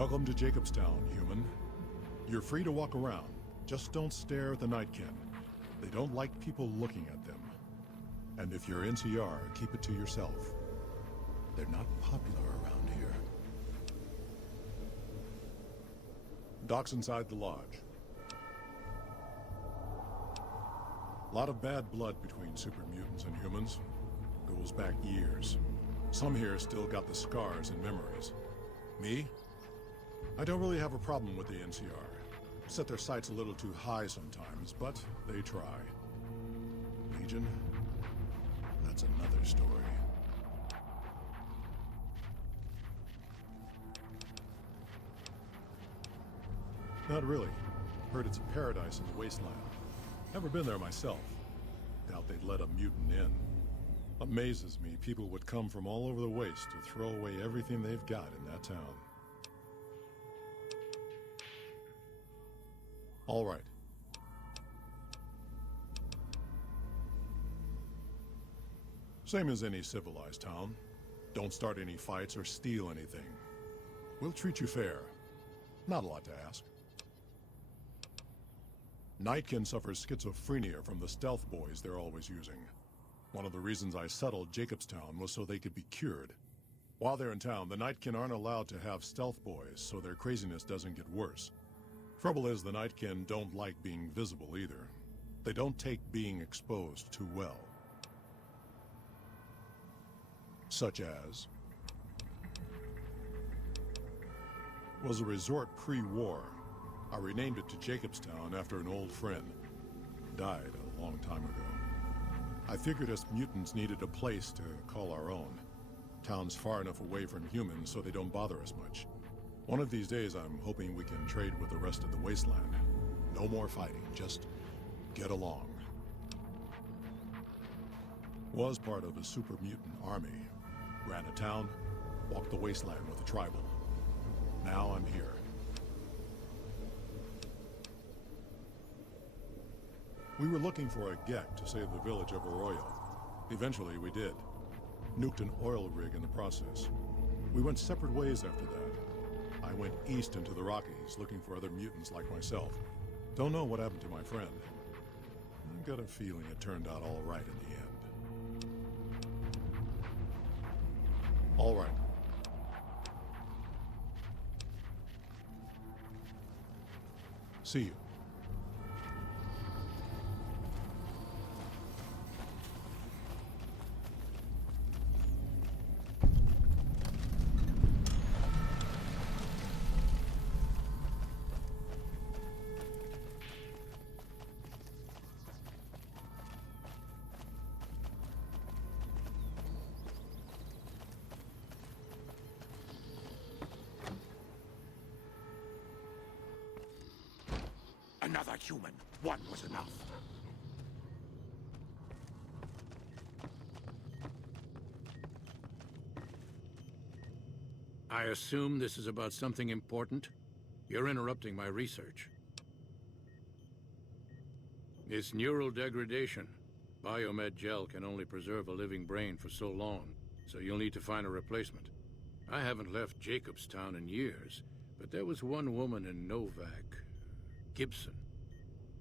Welcome to Jacobstown, human. You're free to walk around. Just don't stare at the Nightkin. They don't like people looking at them. And if you're NCR, keep it to yourself. They're not popular around here. Docks inside the lodge. A lot of bad blood between super mutants and humans. Goes back years. Some here still got the scars and memories. Me? I don't really have a problem with the NCR. Set their sights a little too high sometimes, but they try. Legion? That's another story. Not really. Heard it's a paradise in the wasteland. Never been there myself. Doubt they'd let a mutant in. Amazes me people would come from all over the waste to throw away everything they've got in that town. All right. Same as any civilized town. Don't start any fights or steal anything. We'll treat you fair. Not a lot to ask. Nightkin suffers schizophrenia from the stealth boys they're always using. One of the reasons I settled Jacobstown was so they could be cured. While they're in town, the Nightkin aren't allowed to have stealth boys, so their craziness doesn't get worse. Trouble is, the Nightkin don't like being visible either. They don't take being exposed too well. Such as... was a resort pre-war. I renamed it to Jacobstown after an old friend. Died a long time ago. I figured us mutants needed a place to call our own. Town's far enough away from humans so they don't bother us much. One of these days I'm hoping we can trade with the rest of the wasteland. No more fighting, just get along. Was part of a super mutant army. Ran a town, walked the wasteland with a tribal. Now I'm here. We were looking for a Gek to save the village of Arroyo. Eventually we did. Nuked an oil rig in the process. We went separate ways after that. I went east into the Rockies looking for other mutants like myself. Don't know what happened to my friend. I've got a feeling it turned out all right in the end. All right. See you. Another human. One was enough. I assume this is about something important? You're interrupting my research. It's neural degradation. Biomed gel can only preserve a living brain for so long, so you'll need to find a replacement. I haven't left Jacobstown in years, but there was one woman in Novak, Gibson.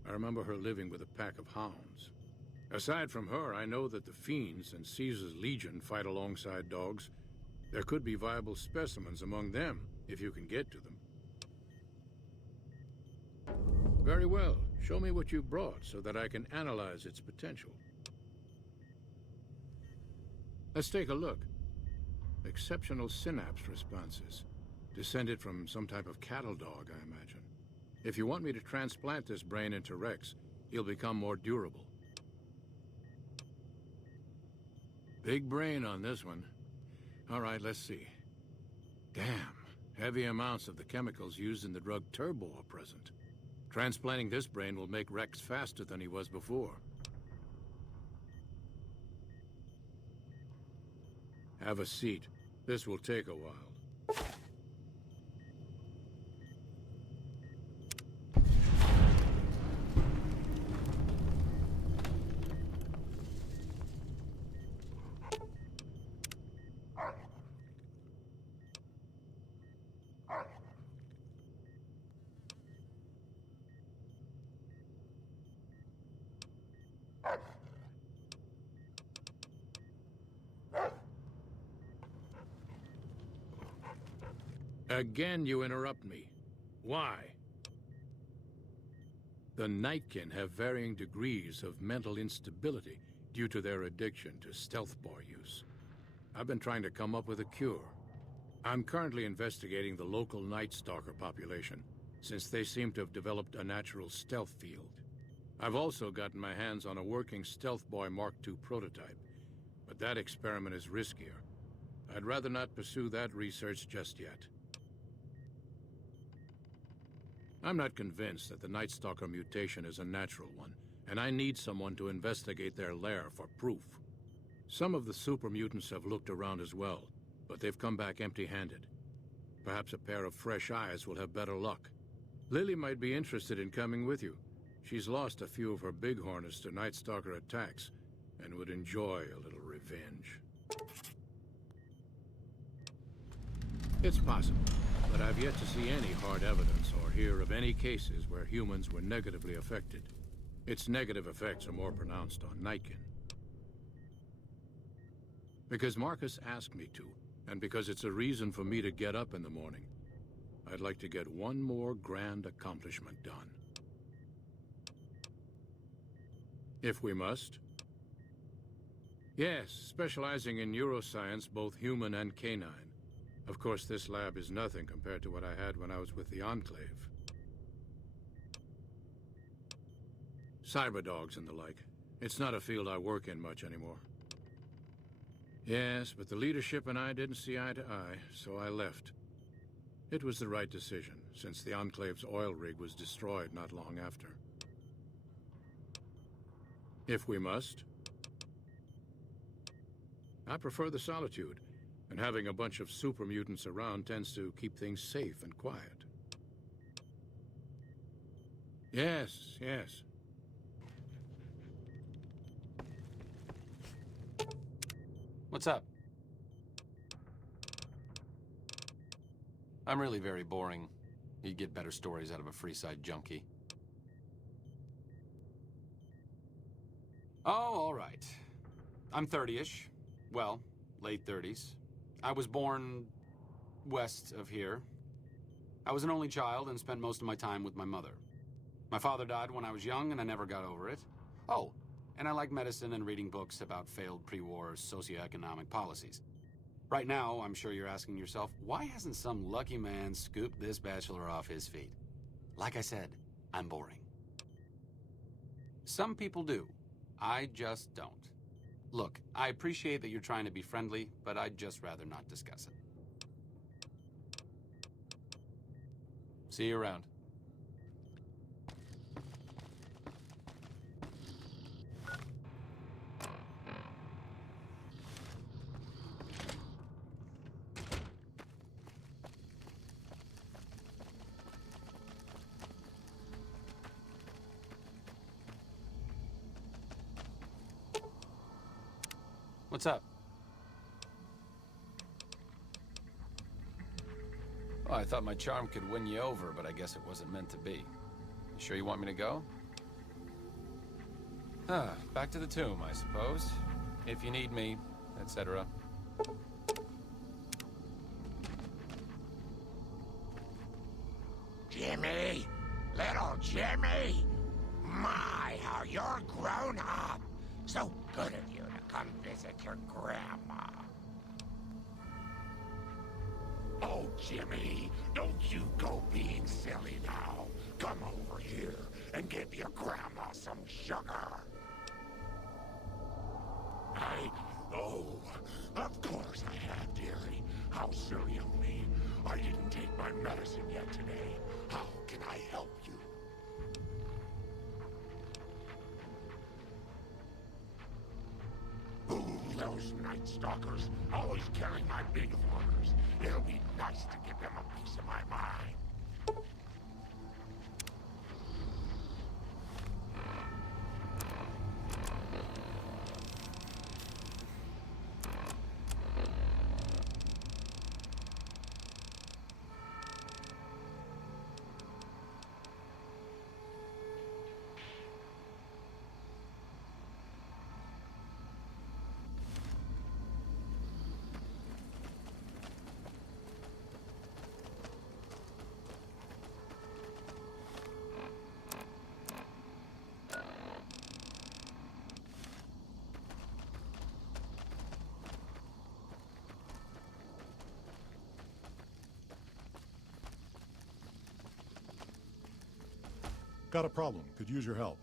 I remember her living with a pack of hounds. Aside from her, I know that the Fiends and Caesar's Legion fight alongside dogs. There could be viable specimens among them, if you can get to them. Very well. Show me what you brought so that I can analyze its potential. Let's take a look. Exceptional synapse responses. Descended from some type of cattle dog, I imagine. If you want me to transplant this brain into Rex, he'll become more durable. Big brain on this one. All right, let's see. Damn, heavy amounts of the chemicals used in the drug Turbo are present. Transplanting this brain will make Rex faster than he was before. Have a seat. This will take a while. Again, you interrupt me. Why? The Nightkin have varying degrees of mental instability due to their addiction to stealth boy use. I've been trying to come up with a cure. I'm currently investigating the local Night Stalker population, since they seem to have developed a natural stealth field. I've also gotten my hands on a working Stealth Boy Mark II prototype, but that experiment is riskier. I'd rather not pursue that research just yet. I'm not convinced that the Night Stalker mutation is a natural one, and I need someone to investigate their lair for proof. Some of the Super Mutants have looked around as well, but they've come back empty-handed. Perhaps a pair of fresh eyes will have better luck. Lily might be interested in coming with you. She's lost a few of her bighorners to Night Stalker attacks, and would enjoy a little revenge. It's possible, but I've yet to see any hard evidence or hear of any cases where humans were negatively affected. Its negative effects are more pronounced on Nightkin. Because Marcus asked me to, and because it's a reason for me to get up in the morning, I'd like to get one more grand accomplishment done. If we must. Yes, specializing in neuroscience, both human and canine. Of course, this lab is nothing compared to what I had when I was with the Enclave. Cyberdogs and the like. It's not a field I work in much anymore. Yes, but the leadership and I didn't see eye to eye, so I left. It was the right decision, since the Enclave's oil rig was destroyed not long after. If we must. I prefer the solitude, and having a bunch of super mutants around tends to keep things safe and quiet. Yes, yes. What's up? I'm really very boring. You'd get better stories out of a Freeside junkie. Oh, all right. I'm 30-ish. Well, late 30s. I was born west of here. I was an only child and spent most of my time with my mother. My father died when I was young and I never got over it. Oh, and I like medicine and reading books about failed pre-war socioeconomic policies. Right now, I'm sure you're asking yourself, why hasn't some lucky man scooped this bachelor off his feet? Like I said, I'm boring. Some people do. I just don't. Look, I appreciate that you're trying to be friendly, but I'd just rather not discuss it. See you around. What's up? Oh, I thought my charm could win you over, but I guess it wasn't meant to be. You sure you want me to go? Back to the tomb, I suppose. If you need me, etc. Jimmy! Little Jimmy! My, how you're grown up! So good of you to come visit your grandma. Oh, Jimmy, don't you go being silly now. Come over here and give your grandma some sugar. Oh, of course I have, dearie. How silly of me. I didn't take my medicine yet today. How can I help you? Ooh, those Night Stalkers, always killing my big horners. It'll be nice to give them a piece of my mind. Got a problem. Could use your help.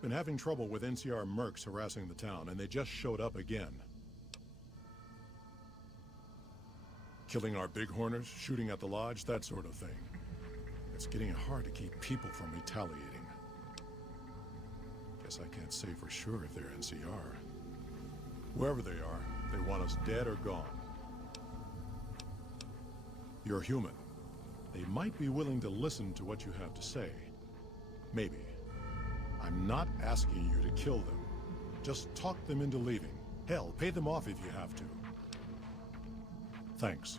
Been having trouble with NCR mercs harassing the town, and they just showed up again. Killing our bighorners, shooting at the lodge, that sort of thing. It's getting hard to keep people from retaliating. Guess I can't say for sure if they're NCR. Whoever they are, they want us dead or gone. You're human. They might be willing to listen to what you have to say. Maybe. I'm not asking you to kill them. Just talk them into leaving. Hell, pay them off if you have to. Thanks.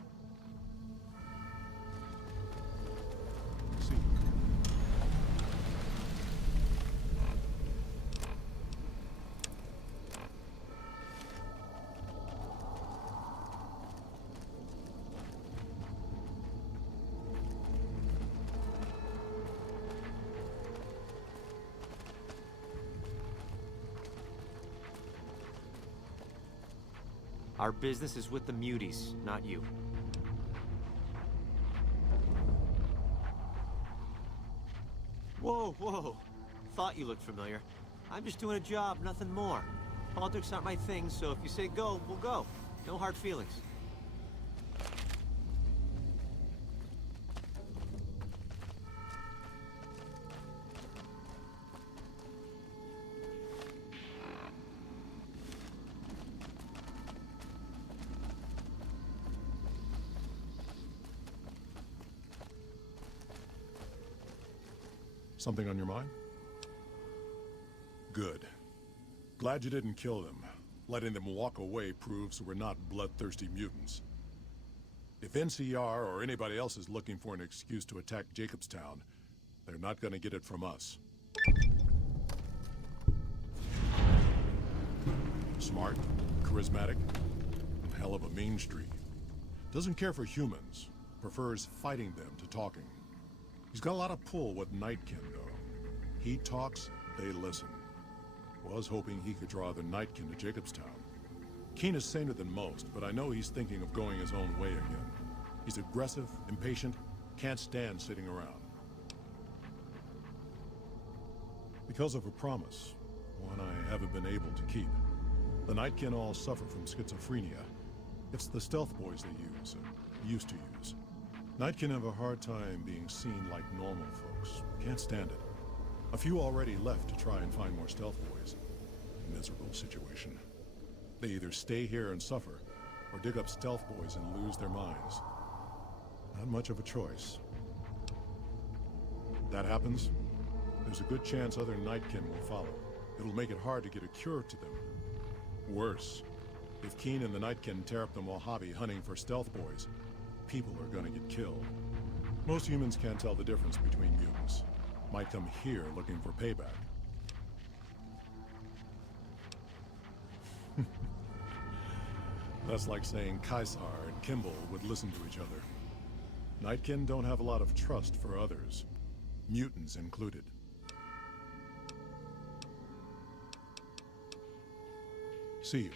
See you. Our business is with the muties, not you. Whoa, whoa. Thought you looked familiar. I'm just doing a job, nothing more. Politics aren't my thing, so if you say go, we'll go. No hard feelings. Something on your mind? Good. Glad you didn't kill them. Letting them walk away proves we're not bloodthirsty mutants. If NCR or anybody else is looking for an excuse to attack Jacobstown, they're not gonna get it from us. Smart, charismatic, and hell of a mean streak. Doesn't care for humans, prefers fighting them to talking. He's got a lot of pull with Nightkin, though. He talks, they listen. Was hoping he could draw the Nightkin to Jacobstown. Keen is saner than most, but I know he's thinking of going his own way again. He's aggressive, impatient, can't stand sitting around. Because of a promise, one I haven't been able to keep. The Nightkin all suffer from schizophrenia. It's the stealth boys they use, and used to use. Nightkin have a hard time being seen like normal folks. Can't stand it. A few already left to try and find more stealth boys. Miserable situation. They either stay here and suffer, or dig up stealth boys and lose their minds. Not much of a choice. If that happens, there's a good chance other Nightkin will follow. It'll make it hard to get a cure to them. Worse, if Keen and the Nightkin tear up the Mojave hunting for stealth boys, people are gonna get killed. Most humans can't tell the difference between mutants. Might come here looking for payback. That's like saying Kaisar and Kimball would listen to each other. Nightkin don't have a lot of trust for others, mutants included. See you.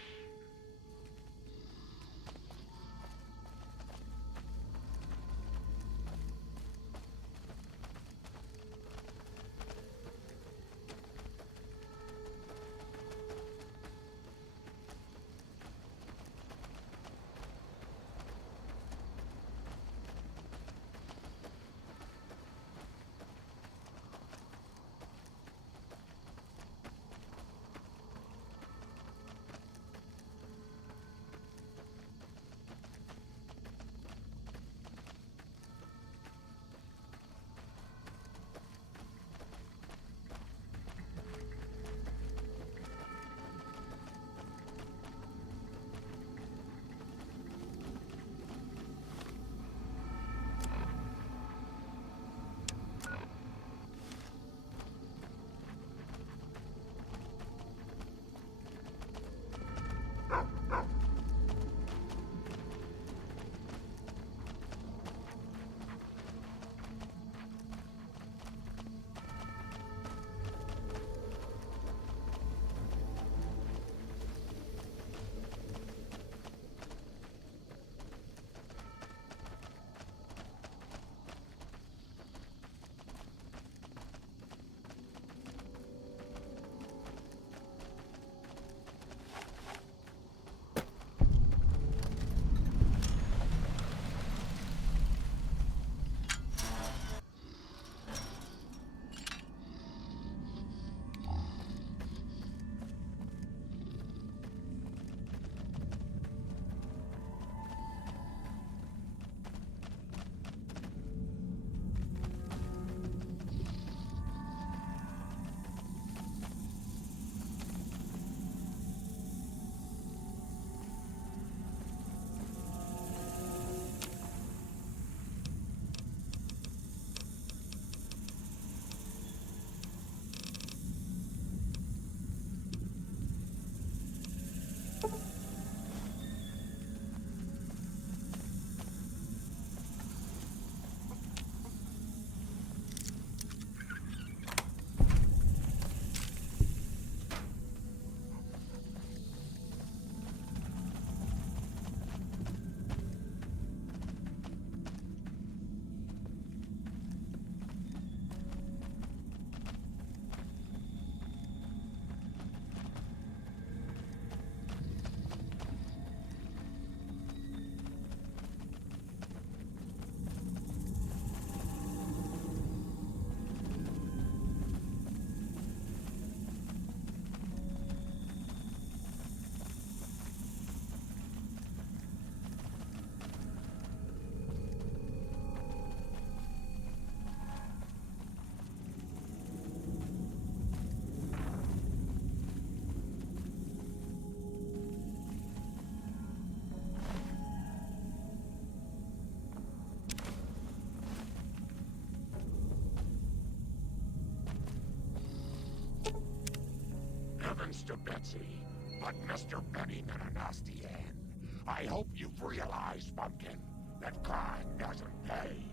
sense to Betsy, but Mr. Benny meant a nasty end. I hope you've realized, Pumpkin, that crime doesn't pay.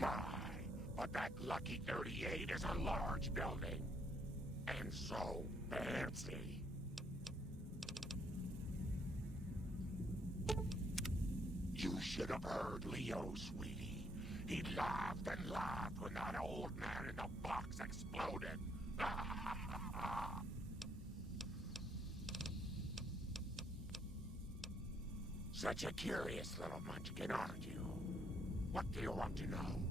My, but that Lucky 38 is a large building. And so fancy. You should have heard Leo, sweetie. He laughed and laughed when that old man in the box exploded. Such a curious little munchkin, aren't you? What do you want to know?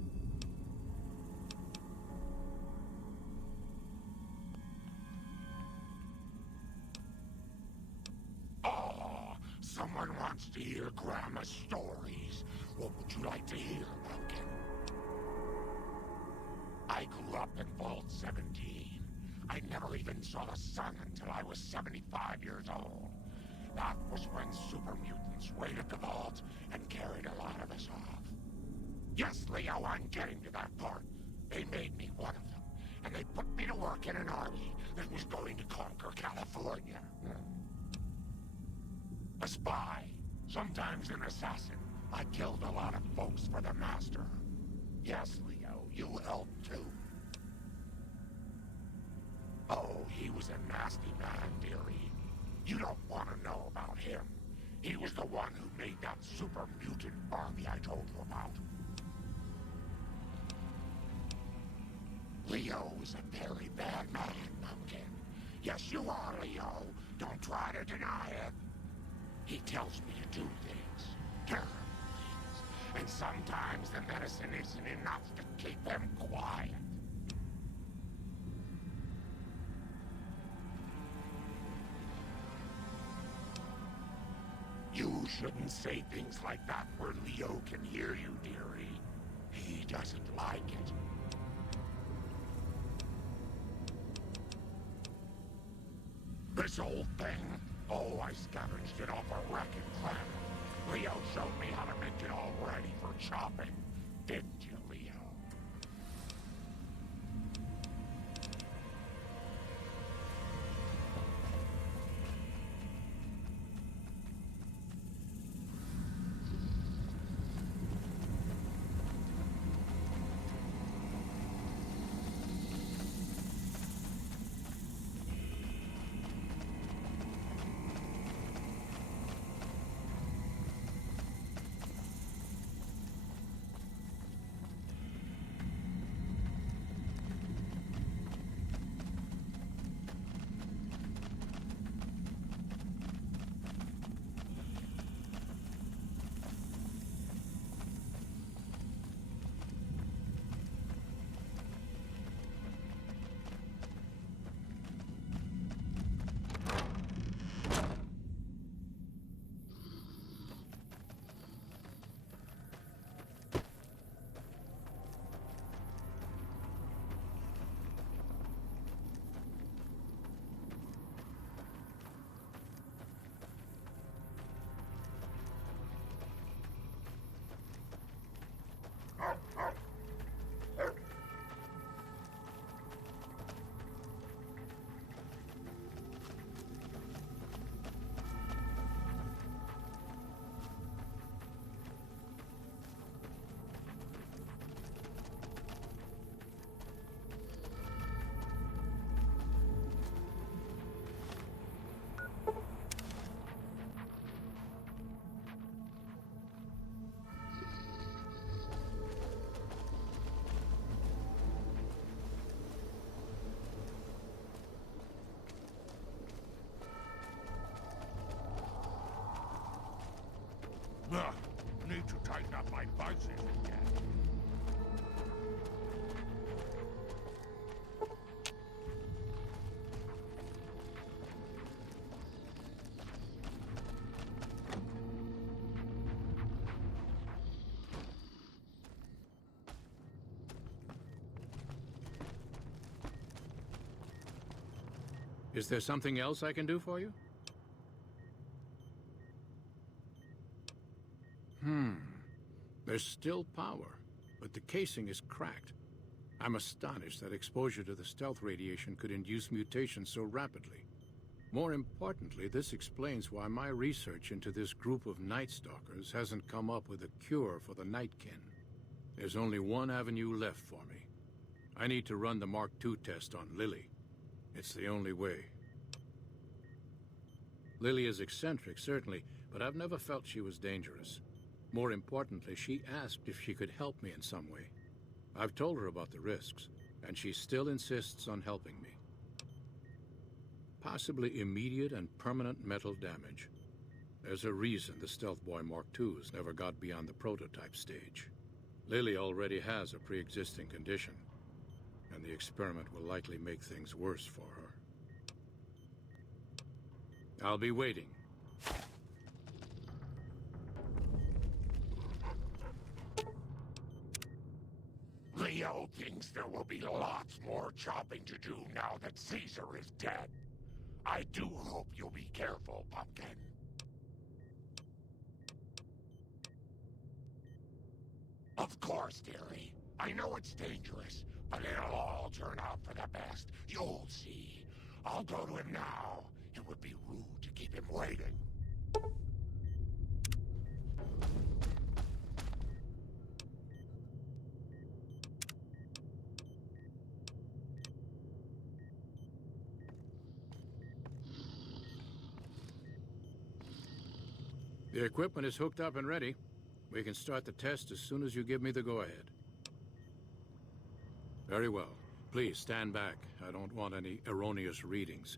Oh, someone wants to hear Grandma's stories. What would you like to hear, Pumpkin? I grew up in Vault 17. I never even saw the sun until I was 75 years old. That was when Super Mutants raided the vault and carried a lot of us off. Yes, Leo, I'm getting to that part. They made me one of them, and they put me to work in an army that was going to conquer California. A spy, sometimes an assassin. I killed a lot of folks for the Master. Yes, Leo, you helped too. Oh, he was a nasty man, dearie. You don't want to know about him. He was the one who made that super mutant army I told you about. Leo is a very bad man, Pumpkin. Yes, you are, Leo. Don't try to deny it. He tells me to do things. Terrible things. And sometimes the medicine isn't enough to keep him quiet. You shouldn't say things like that where Leo can hear you, dearie. He doesn't like it. This old thing? Oh, I scavenged it off a wrecking planet. Leo showed me how to make it all ready for chopping. Didn't you, Leo? Need to tighten up my vices again. Is there something else I can do for you? There's still power, but the casing is cracked. I'm astonished that exposure to the stealth radiation could induce mutations so rapidly. More importantly, this explains why my research into this group of Night Stalkers hasn't come up with a cure for the Nightkin. There's only one avenue left for me. I need to run the Mark II test on Lily. It's the only way. Lily is eccentric, certainly, but I've never felt she was dangerous. More importantly, she asked if she could help me in some way. I've told her about the risks, and she still insists on helping me. Possibly immediate and permanent mental damage. There's a reason the Stealth Boy Mark IIs never got beyond the prototype stage. Lily already has a pre-existing condition, and the experiment will likely make things worse for her. I'll be waiting. Leo thinks there will be lots more chopping to do now that Caesar is dead. I do hope you'll be careful, Pumpkin. Of course, dearie. I know it's dangerous, but it'll all turn out for the best. You'll see. I'll go to him now. It would be rude to keep him waiting. The equipment is hooked up and ready. We can start the test as soon as you give me the go-ahead. Very well. Please stand back. I don't want any erroneous readings.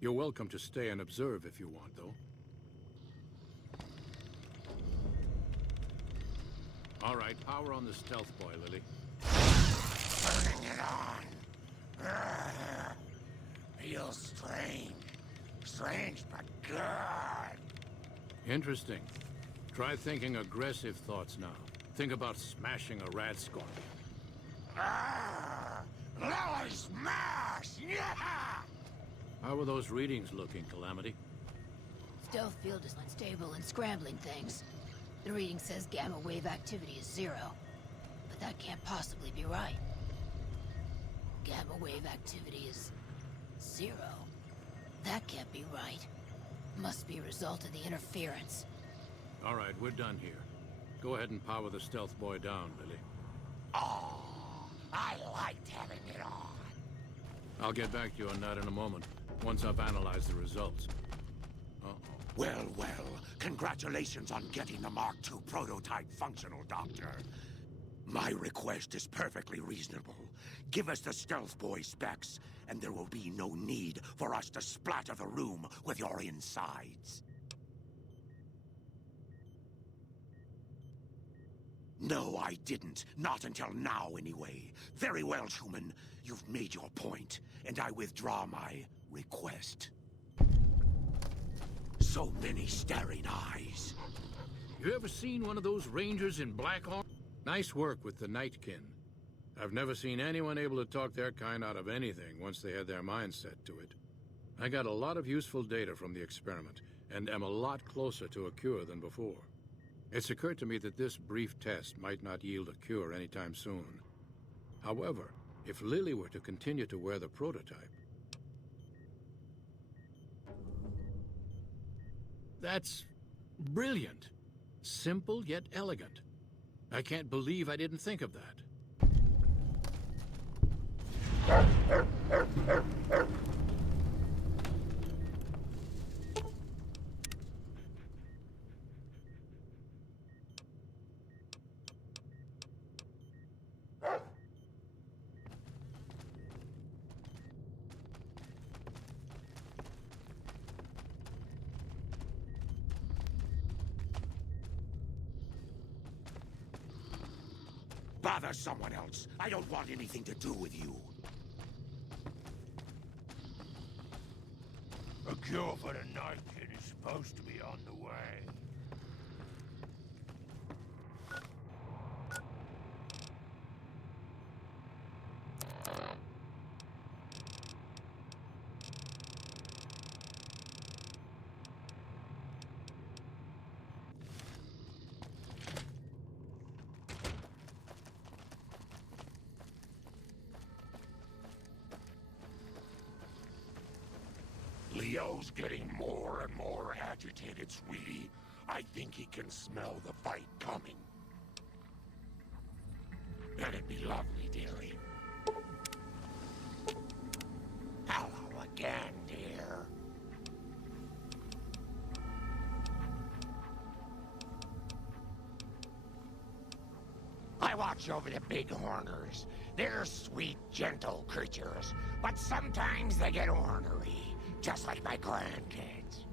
You're welcome to stay and observe if you want, though. All right, power on the Stealth Boy, Lily. Turning it on. Feels strange. Strange, but good. Interesting. Try thinking aggressive thoughts now. Think about smashing a rat scorpion. Lily smash! Yeah! How are those readings looking, Calamity? Stealth field is unstable and scrambling things. The reading says gamma wave activity is 0. But that can't possibly be right. Gamma wave activity is 0. That can't be right. Must be a result of the interference. All right, we're done here. Go ahead and power the Stealth Boy down, Lily. Oh, I liked having it on. I'll get back to you on that in a moment, once I've analyzed the results. Uh-oh. Well, well, congratulations on getting the Mark II prototype functional, Doctor. My request is perfectly reasonable. Give us the Stealth Boy specs, and there will be no need for us to splatter the room with your insides. No, I didn't. Not until now, anyway. Very well, human. You've made your point, and I withdraw my request. So many staring eyes. You ever seen one of those rangers in black armor? Nice work with the Nightkin. I've never seen anyone able to talk their kind out of anything once they had their mind set to it. I got a lot of useful data from the experiment, and am a lot closer to a cure than before. It's occurred to me that this brief test might not yield a cure anytime soon. However, if Lily were to continue to wear the prototype... That's brilliant. Simple yet elegant. I can't believe I didn't think of that. Bother someone else. I don't want anything to do with you. A cure for the Nightkin is supposed to be on the way. Leo's getting more and more agitated, sweetie. I think he can smell the fight coming. That'd be lovely, dearie. Hello again, dear. I watch over the bighorners. They're sweet, gentle creatures, but sometimes they get ornery, just like my grandkids.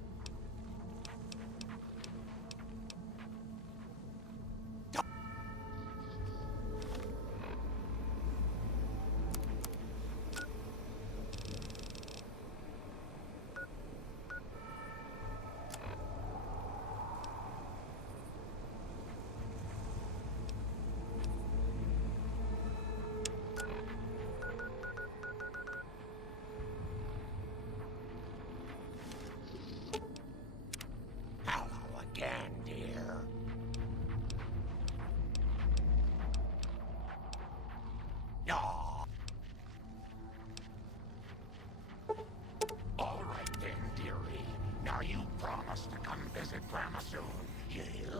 To come visit Grandma soon, you hear?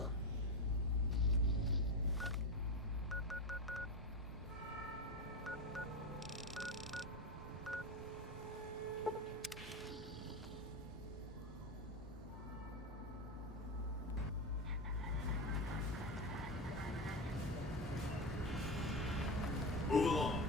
Move along.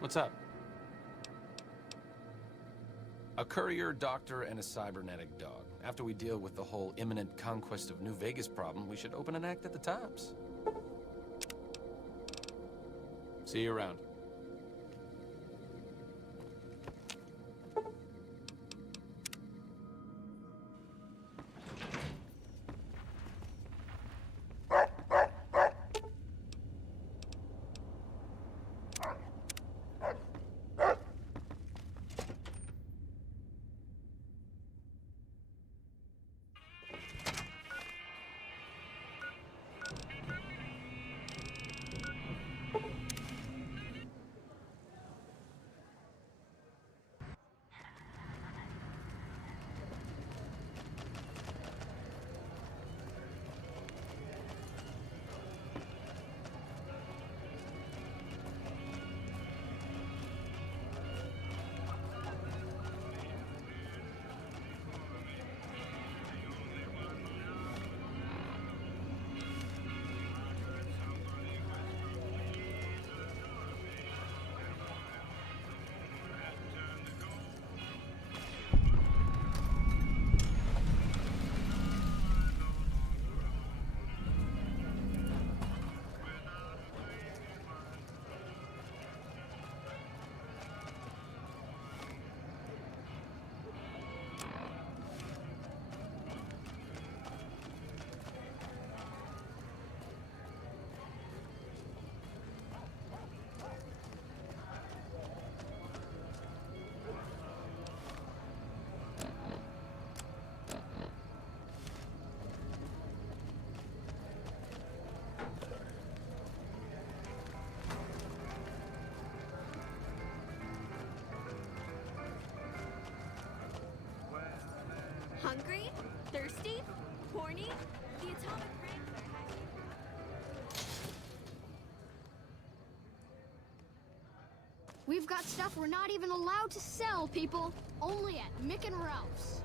What's up? A courier, doctor, and a cybernetic dog. After we deal with the whole imminent conquest of New Vegas problem, we should open an act at the Tops. See you around. Hungry? Thirsty? Horny? The atomic wrangler has... We've got stuff we're not even allowed to sell, people. Only at Mick and Ralph's.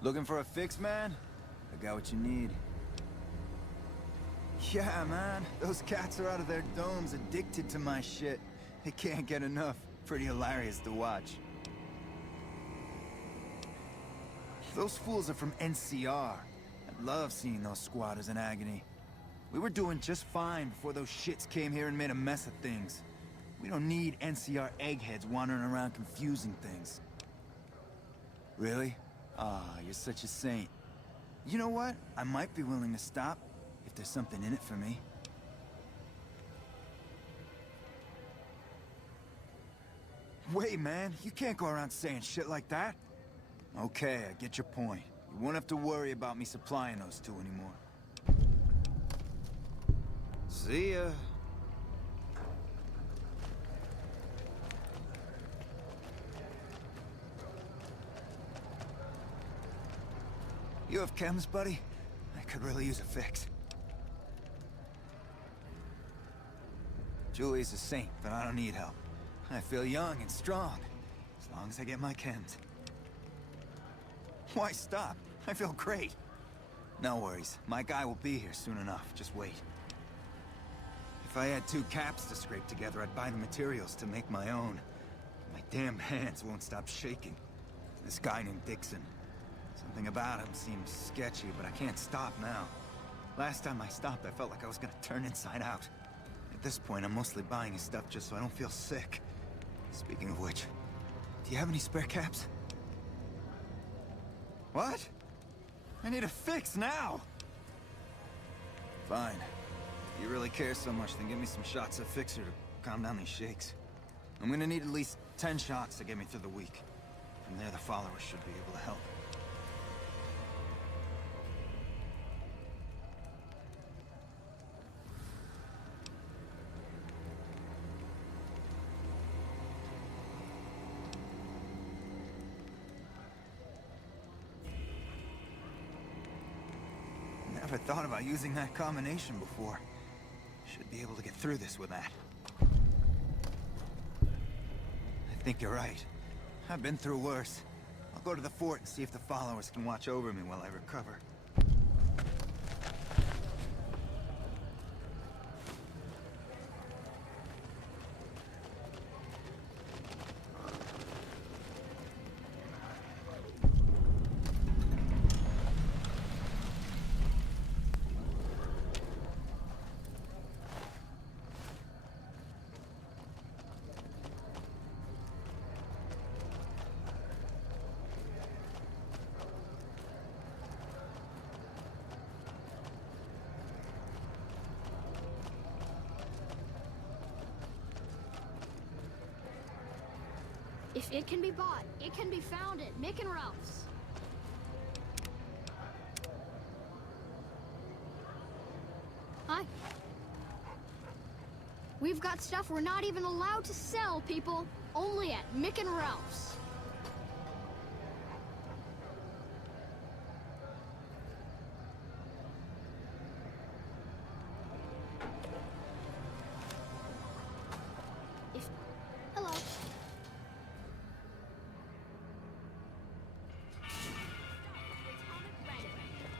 Looking for a fix, man? I got what you need. Yeah, man. Those cats are out of their domes addicted to my shit. They can't get enough. Pretty hilarious to watch. Those fools are from NCR. I love seeing those squatters in agony. We were doing just fine before those shits came here and made a mess of things. We don't need NCR eggheads wandering around confusing things. Really? Ah, you're such a saint. You know what? I might be willing to stop, if there's something in it for me. Wait, man, you can't go around saying shit like that. Okay, I get your point. You won't have to worry about me supplying those two anymore. See ya. You have chems, buddy? I could really use a fix. Julie's a saint, but I don't need help. I feel young and strong, as long as I get my chems. Why stop? I feel great. No worries. My guy will be here soon enough. Just wait. If I had 2 caps to scrape together, I'd buy the materials to make my own. My damn hands won't stop shaking. This guy named Dixon. Something about him seems sketchy, but I can't stop now. Last time I stopped, I felt like I was gonna turn inside out. At this point, I'm mostly buying his stuff just so I don't feel sick. Speaking of which, do you have any spare caps? What? I need a fix now! Fine. If you really care so much, then give me some shots of Fixer to calm down these shakes. I'm gonna need at least 10 shots to get me through the week. From there, the followers should be able to help. Never thought about using that combination before. Should be able to get through this with that. I think you're right. I've been through worse. I'll go to the fort and see if the followers can watch over me while I recover. If it can be bought, it can be found at Mick and Ralph's. Hi. We've got stuff we're not even allowed to sell, people. Only at Mick and Ralph's. Hello.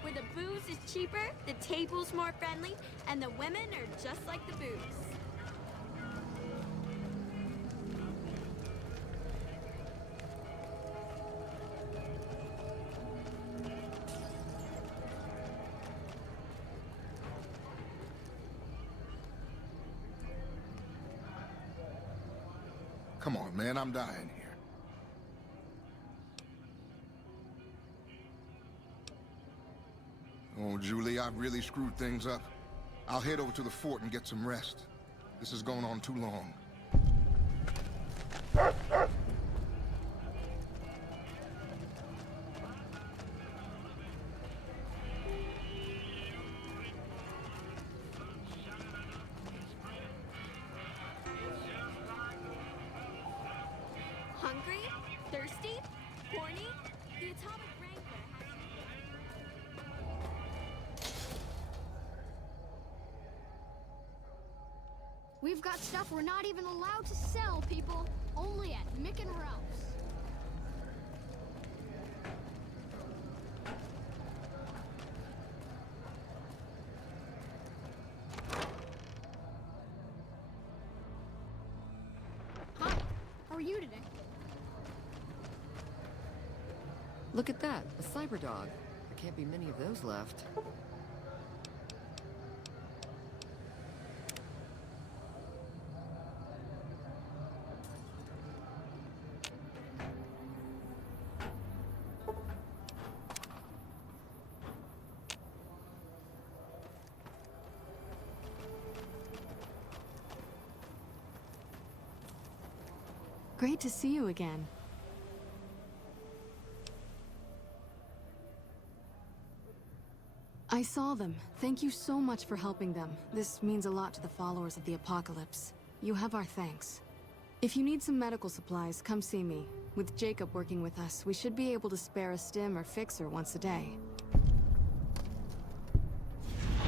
Where the booze is cheaper, the table's more friendly, and the women are just like the booze. Come on, man, I'm dying here. Oh, Julie, I've really screwed things up. I'll head over to the fort and get some rest. This is going on too long. Hungry? Thirsty? Horny? The atomic wrangler has We've got stuff we're not even allowed to sell, people. Only at Mick and Ralph's. are you today? Look at that, a cyber dog. There can't be many of those left. Great to see you again. I saw them. Thank you so much for helping them. This means a lot to the followers of the Apocalypse. You have our thanks. If you need some medical supplies, come see me. With Jacob working with us, we should be able to spare a stim or fixer once a day.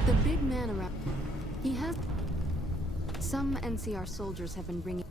The big man around... He has... Some NCR soldiers have been bringing...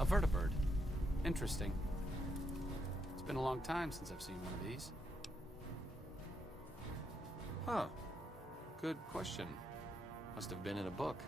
A vertibird. Interesting. It's Been a long time since I've seen one of these. Huh. Good question. Must have been in a book.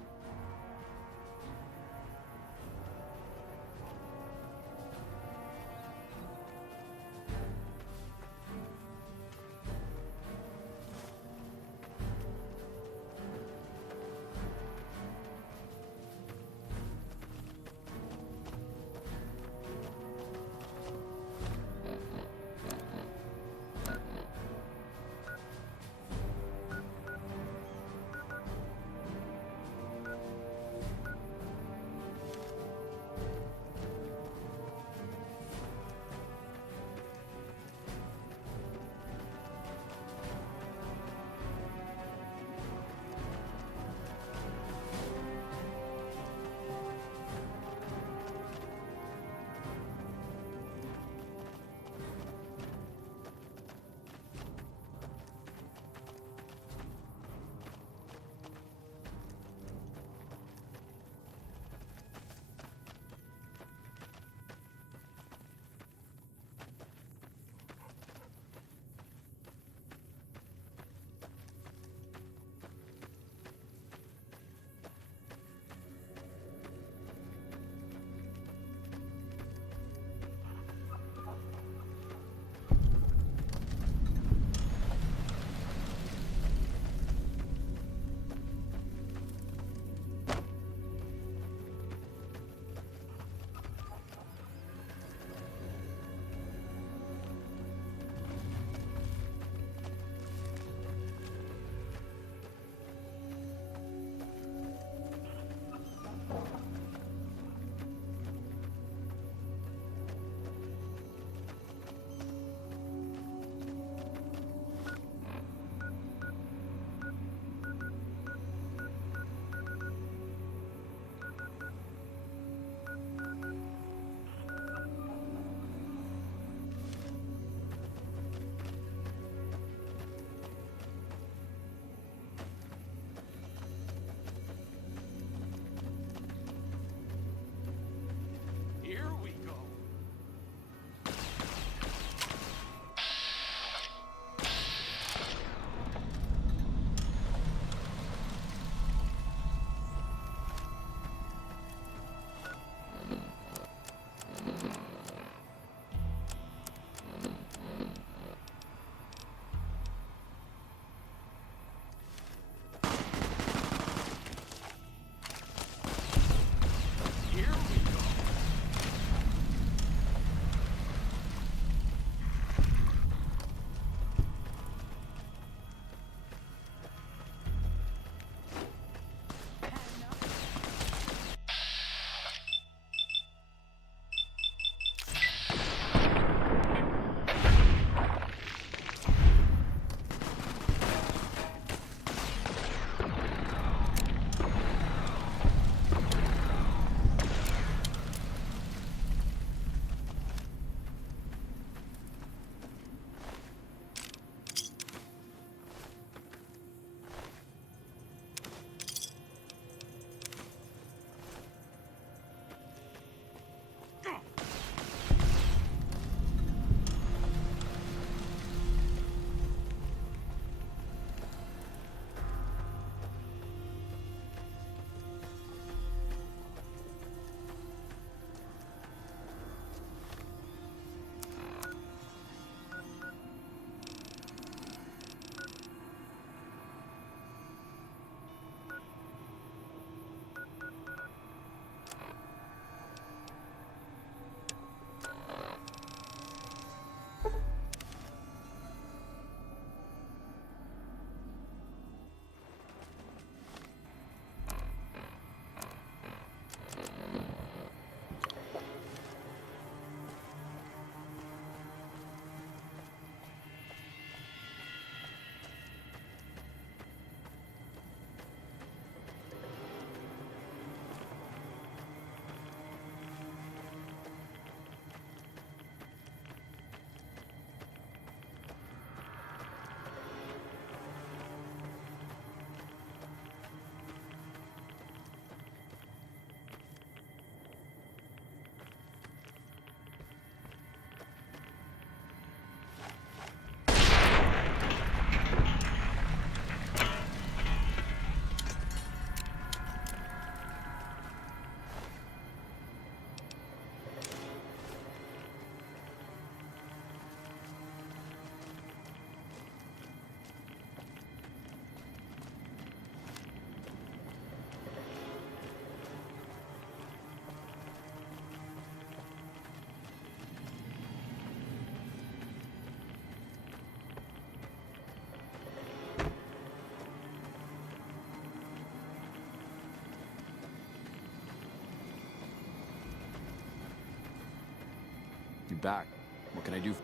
back. What can I do?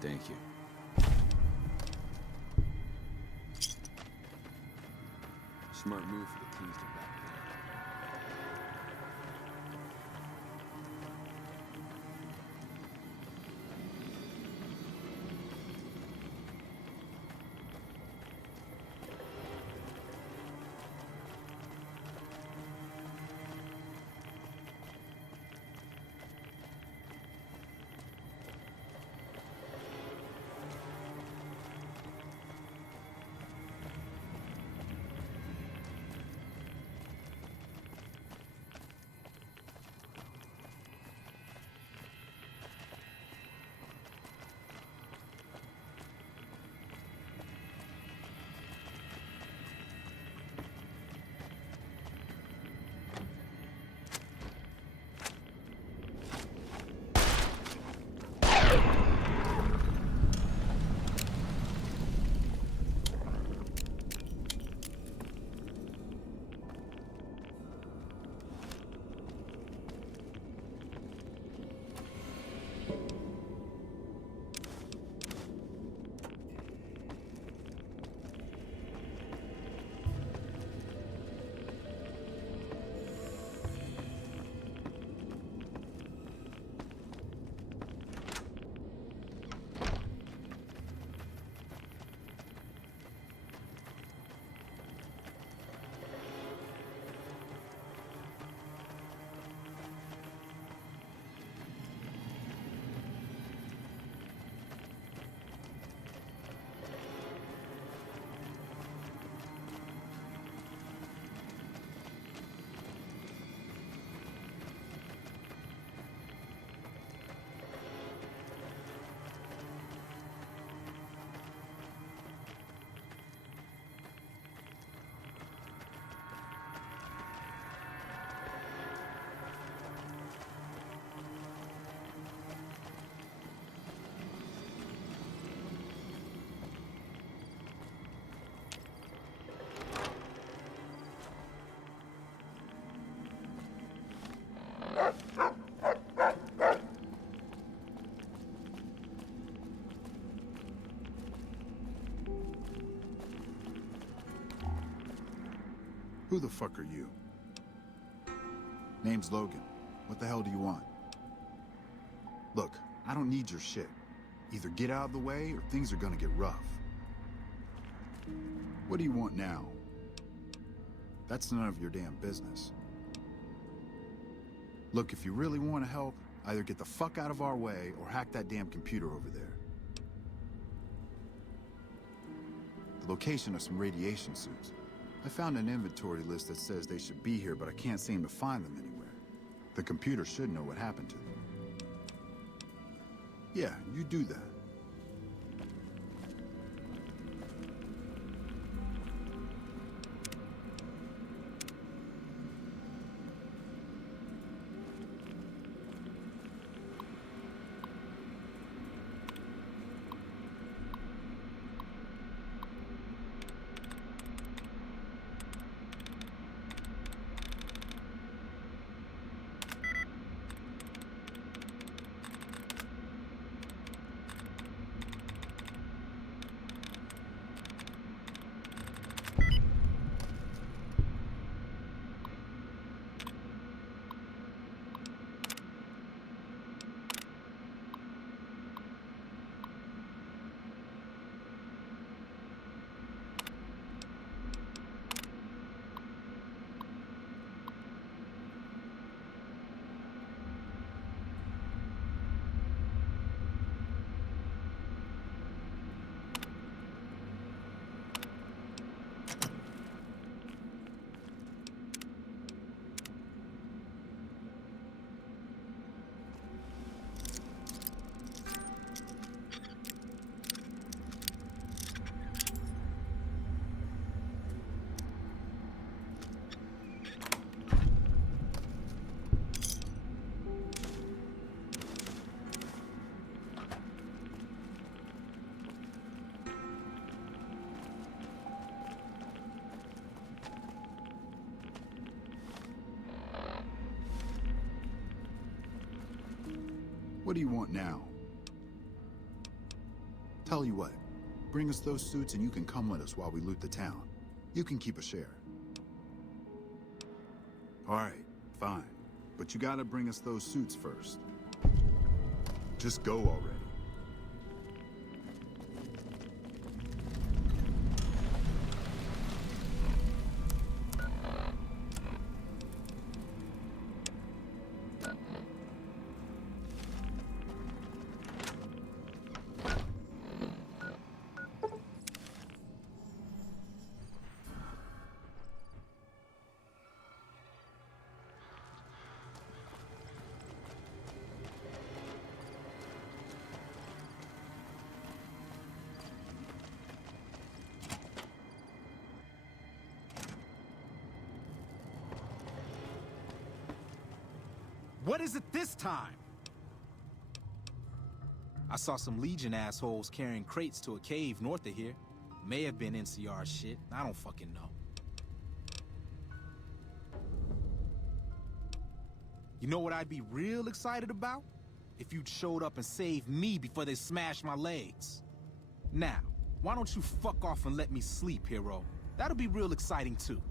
Thank you. Smart move for the Kingston back there. Who the fuck are you? Name's Logan. What the hell do you want? Look, I don't need your shit. Either get out of the way or things are gonna get rough. What do you want now? That's none of your damn business. Look, if you really want to help, either get the fuck out of our way or hack that damn computer over there. The location of some radiation suits. I found an inventory list that says they should be here, but I can't seem to find them anywhere. The computer should know what happened to them. Yeah, you do that. What do you want now? Tell you what, bring us those suits and you can come with us while we loot the town. You can keep a share. All right, fine. But you gotta bring us those suits first. Just go already. What is it this time? I saw some Legion assholes carrying crates to a cave north of here. May have been NCR shit. I don't fucking know. You know what I'd be real excited about? If you'd showed up and saved me before they smashed my legs. Now, why don't you fuck off and let me sleep, hero? That'll be real exciting too.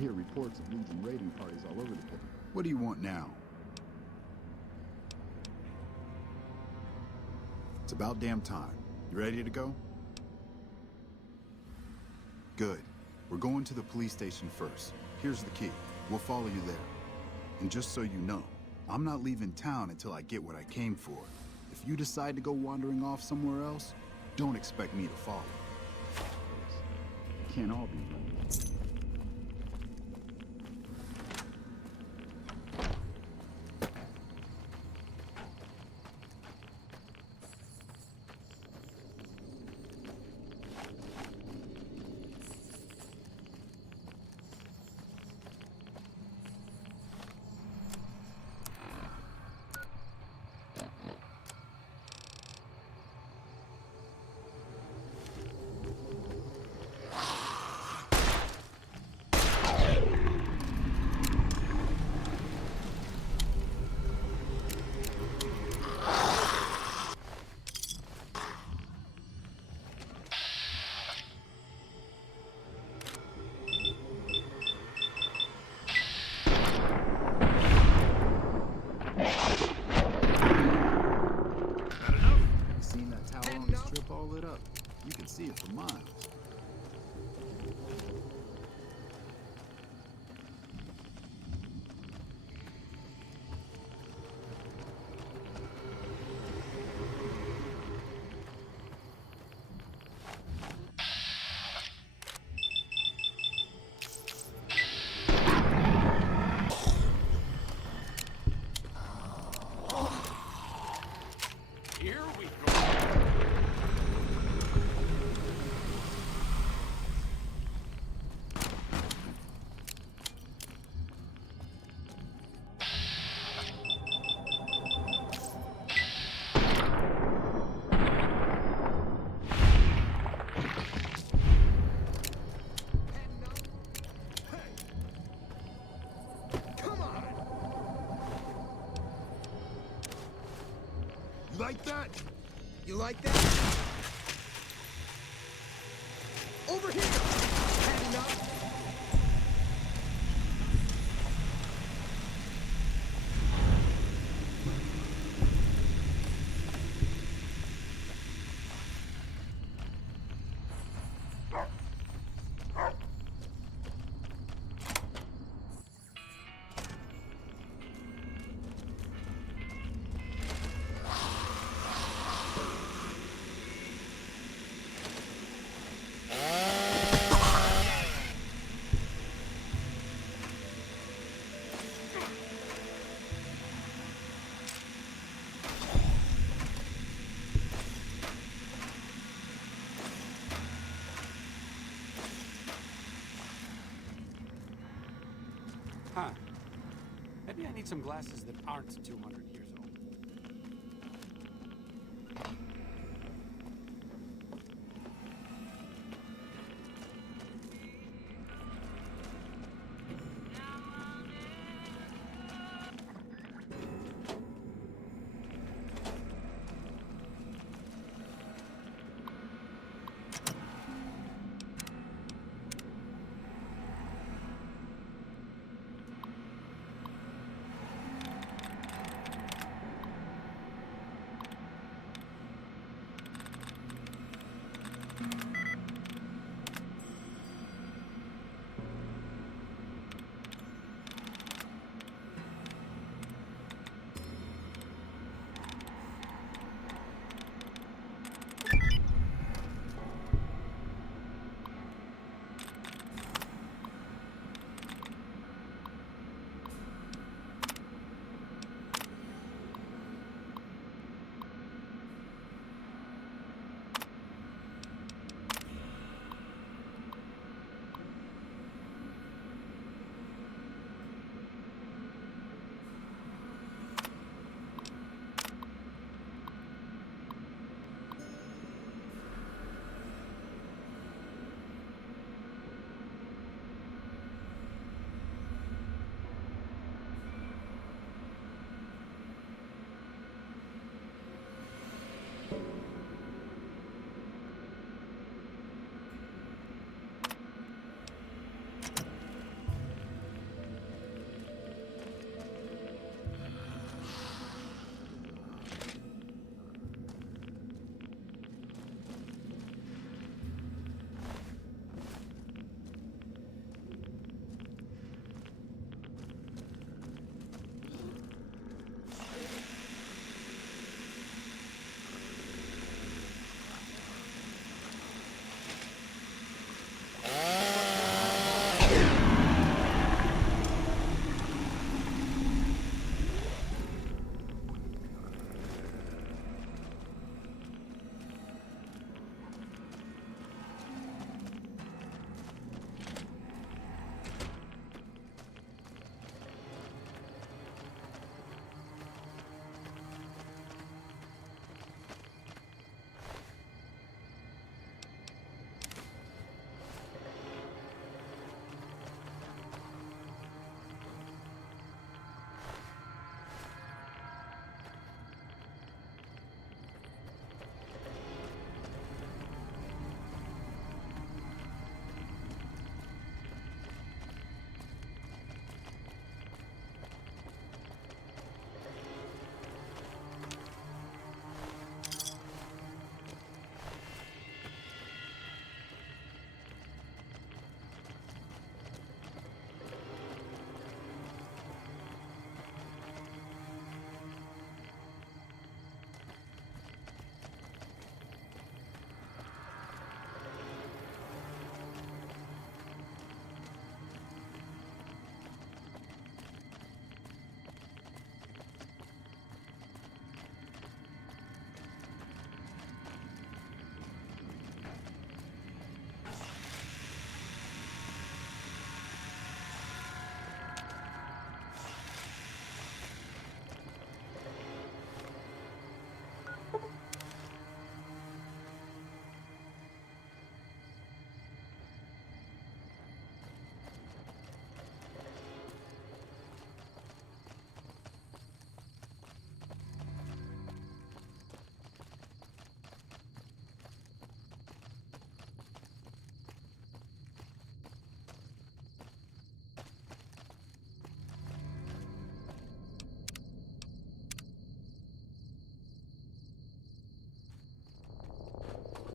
I hear reports of Legion raiding parties all over the place. What do you want now? It's about damn time. You ready to go? Good. We're going to the police station first. Here's the key. We'll follow you there. And just so you know, I'm not leaving town until I get what I came for. If you decide to go wandering off somewhere else, don't expect me to follow. It can't all be right. You can see it for miles. Here we go. Like that? You like that? Over here! Had enough? Huh. Maybe I need some glasses that aren't 200 years